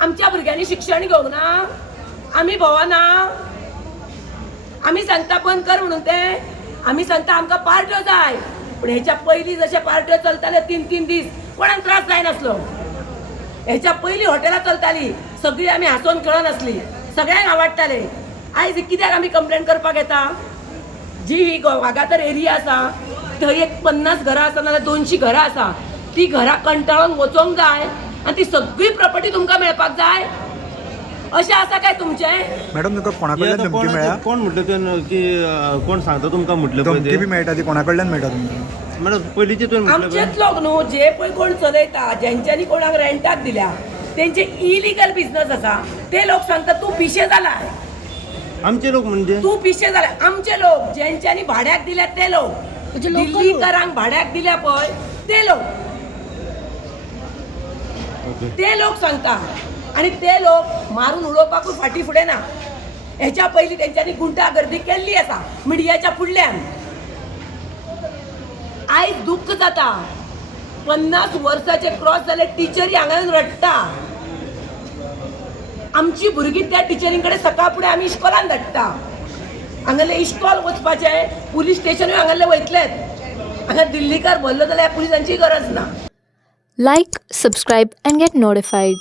आमच्या भुरग्यांनी शिक्षण घेवंक ना, आमी भोवना, आमी सांगता बंद कर म्हणून ते, आमी सांगता आमकां पार्ट्यो जाय, पण हेच्या पयलीं जशे पार्ट्यो चलताले 3-3 दीस कोणाक त्रास जायनासलो. हेच्या पयलीं हॉटेलां चलतालीं, सगळीं आमी हांसोन खेळोन आसली, सगळ्यांक आवडटाले. आयज कित्याक आमी कंप्लेन करपाक येता? जी ही वागातर एरिया आसा थंय एक 50 घरां आसा नाल्यार 200 घरां आसा, ती घरां कंटाळून वचोंक जाय आनी ती सगळी प्रॉपर्टी तुमकां मेळपाक जाय अशें आसा काय तुमचें? मॅडम तुमकां कोणा कडल्यान धमकी मेळ्ळा? कोण म्हटलं ते की कोण सांगता तुमकां म्हटलं धमकी बी मेळटा ती कोणा कडल्यान मेळटा तुमकां? मॅडम पयलींचे तुवें म्हटलं आमचेच लोक न्हू, जे पळय कोण चलयता, ज्यांच्यांनी कोणाक रेंटाक दिल्या, तेंचे इलिगल बिझनस आसा, ते लोक सांगता तूं पिशे जाला, आमचे लोक म्हणजे तूं पिशे जाला. आमचे लोक ज्यांच्यांनी भाड्याक दिल्या ते लोक, दिल्लीकरांक भाड्याक दिल्या पळय ते लोक, ते लोक सांगता. आणि ते लोक मारून उडोवपाकूय फाटी फुडें ना. हेच्या पयलीं तेंच्यांनी गुंडागर्दी केल्ली आसा मिडियाच्या फुडल्यान. आयज दुख्ख जाता, 50 वर्साचे क्रॉस जाले टिचरी हांगान रडटा. आमची भुरगीं त्या टिचरीं कडेन सकाळ फुडें आमी इश्कॉलान धाडटा. हांगाले इश्कॉल वचपाचे, पुलीस स्टेशनूय हांगाले वयतलेत. हांगा दिल्लीकार भरलो जाल्यार पुलिसांची गरज ना. Like, subscribe and get notified.